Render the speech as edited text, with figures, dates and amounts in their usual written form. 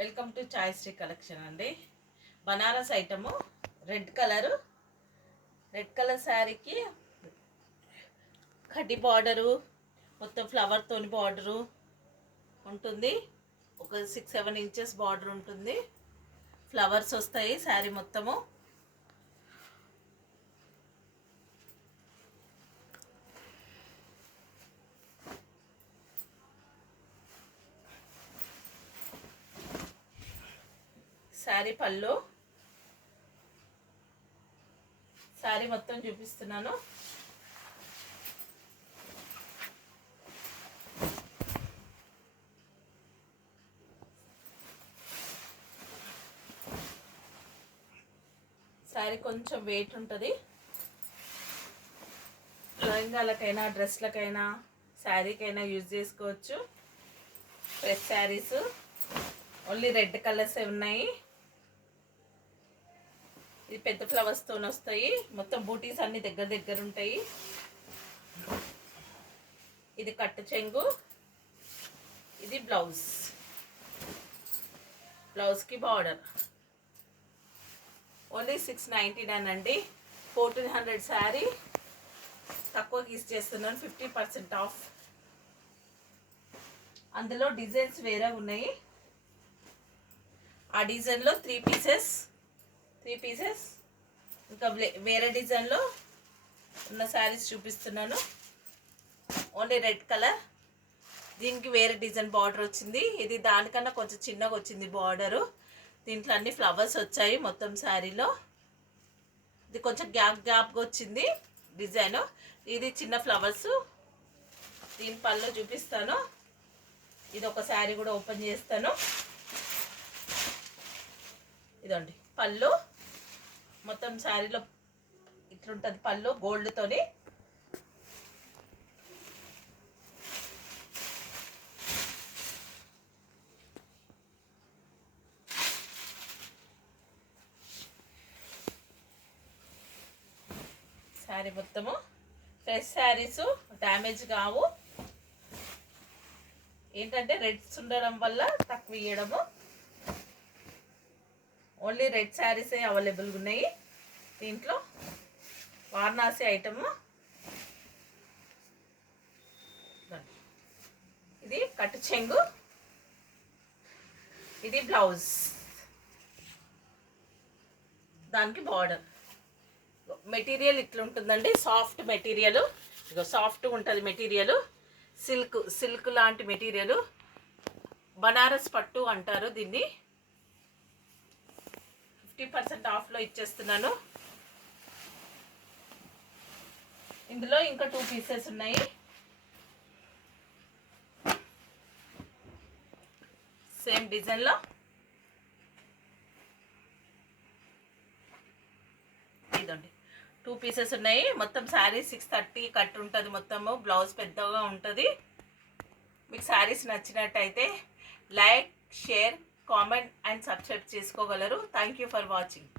Welcome to చాయ్శ్రీ collection అండి. Banaras item red colour శారీకి కడ్డీ బార్డరు, మొత్తం ఫ్లవర్ తోని బార్డరు ఉంటుంది. ఒక 6-7 ఇంచెస్ బార్డర్ ఉంటుంది. ఫ్లవర్స్ వస్తాయి శారీ మొత్తము. శారీ పళ్ళు, శారీ మొత్తం చూపిస్తున్నాను. శారీ కొంచెం వెయిట్ ఉంటుంది. లెహంగాలకైనా డ్రెస్లకైనా శారీకైనా యూజ్ చేసుకోవచ్చు. ఫ్రెష్ శారీస్ ఓన్లీ రెడ్ కలర్సే ఉన్నాయి. ఇది పెద్ద ఫ్లవర్స్తో వస్తాయి. మొత్తం బూటీస్ అన్ని దగ్గర ఉంటాయి. ఇది కట్టు చెంగు, ఇది బ్లౌజ్కి బార్డర్. ఓన్లీ 699 అండి. 1400 శారీ తక్కువకి ఇచ్చేస్తున్నాను, 50% ఆఫ్. అందులో డిజైన్స్ వేరే ఉన్నాయి. ఆ డిజైన్లో 3 పీసెస్ ఇంకా వేరే డిజైన్లో ఉన్న శారీస్ చూపిస్తున్నాను. Only red colour. దీనికి వేరే డిజైన్ బార్డర్ వచ్చింది. ఇది దానికన్నా కొంచెం చిన్నగా వచ్చింది బార్డరు. దీంట్లో అన్ని ఫ్లవర్స్ వచ్చాయి మొత్తం శారీలో. ఇది కొంచెం గ్యాప్గా వచ్చింది డిజైన్. ఇది చిన్న ఫ్లవర్స్. దీని పళ్ళు చూపిస్తాను. ఇది ఒక శారీ కూడా ఓపెన్ చేస్తాను. ఇదండి పళ్ళు. మొత్తం శారీలో ఇట్లుంటుంది పళ్ళు గోల్డ్తోని. శారీ మొత్తము ఫ్రెష్ శారీస్, డ్యామేజ్ కావు. ఏంటంటే రెడ్స్ ఉండడం వల్ల తక్కువ ఇవ్వడము. ఓన్లీ రెడ్ శారీసే అవైలబుల్గా ఉన్నాయి. దీంట్లో వారణాసి ఐటము. ఇది కట్టు చెంగు, ఇది బ్లౌజ్, దానికి బార్డర్. మెటీరియల్ ఇట్లుంటుందండి. సాఫ్ట్ మెటీరియల్, ఇక సాఫ్ట్గా ఉంటుంది మెటీరియల్. సిల్క్ లాంటి మెటీరియల్. బనారస్ పట్టు అంటారు దీన్ని. 50% ఆఫ్లో ఇచ్చేస్తున్నాను. ఇందులో ఇంకా 2 పీసెస్ ఉన్నాయి. సేమ్ డిజైన్లో. ఇదండి 2 పీసెస్ ఉన్నాయి. మొత్తం శారీ 630 కట్ ఉంటుంది. మొత్తము బ్లౌజ్ పెద్దగా ఉంటుంది. మీకు శారీస్ నచ్చినట్టయితే like, share, comment and subscribe చేసుకోగలరు. Thank you for watching.